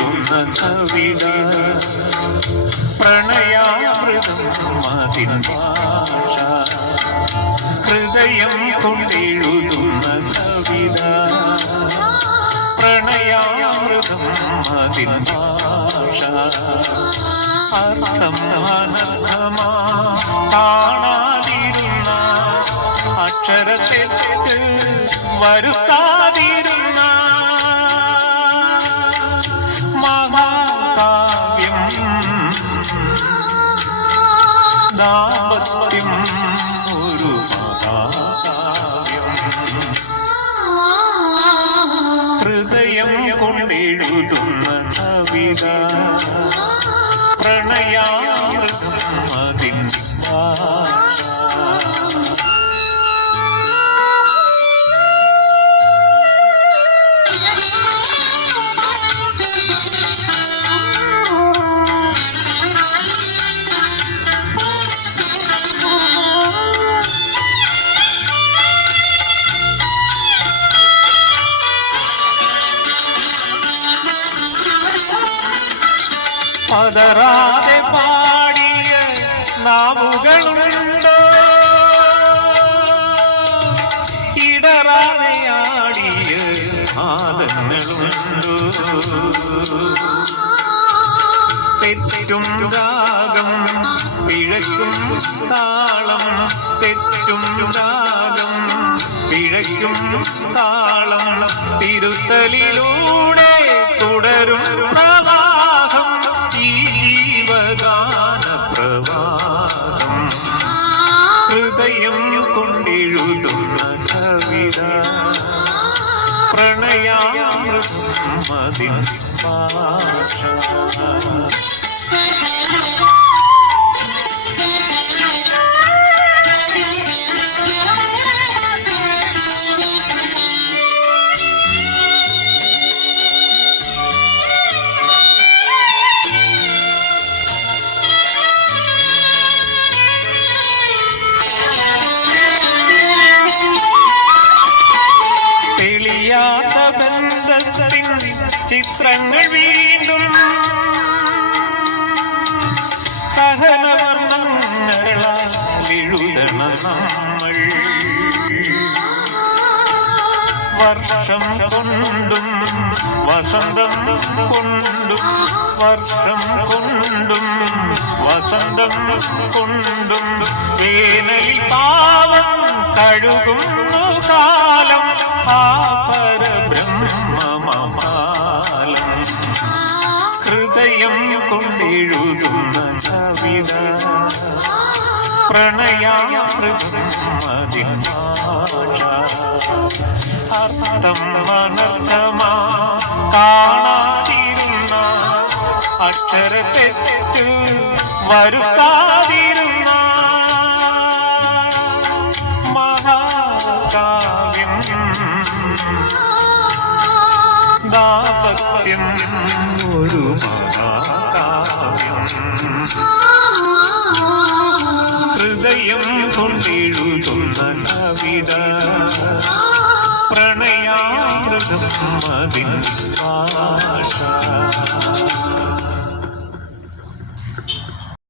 കൊണ്ടെഴുതുന്ന കവിത. ഭാഷ. ഹൃദയം കൊണ്ടെഴുതുന്ന കവിത. പ്രണയാമൃതം ഭാഷ. അക്ഷരത്തെറ്റ് വരുത്താതിരുന്ന കവിത പതറാതെ പാടിയ നാമുകളുണ്ടോ ഇടറാതെ ആടിയ പാദങ്ങളുണ്ടോ തെറ്റും രാഗം പിഴക്കും താളം തെറ്റും രാഗം പിഴക്കും താളം തിരുത്തലിലൂടെ തുടരും പ്രണയാമൃതം വർഷം കൊണ്ടും വസന്തം കൊണ്ടും വർഷം കൊണ്ടും വസന്തം കൊണ്ടും വേനലിൽ പാവം കഴുകുന്നു കാലം ആ പരബ്രഹ്മമാലം ഹൃദയം കൊണ്ടെഴുതുന്ന കവിത. പ്രണയാമൃതം അതിൻ ഭാഷ അർത്ഥം അനർത്ഥമാ കാണാതിരുന്ന അക്ഷരത്തെറ്റ് വരുത്താതിരുന്ന മഹാകാവ്യം ദാപത്യം ഒരു ഹൃദയം കൊണ്ടെഴുതുന്ന കവിത ഭാരതം അതിൻ പാട്ട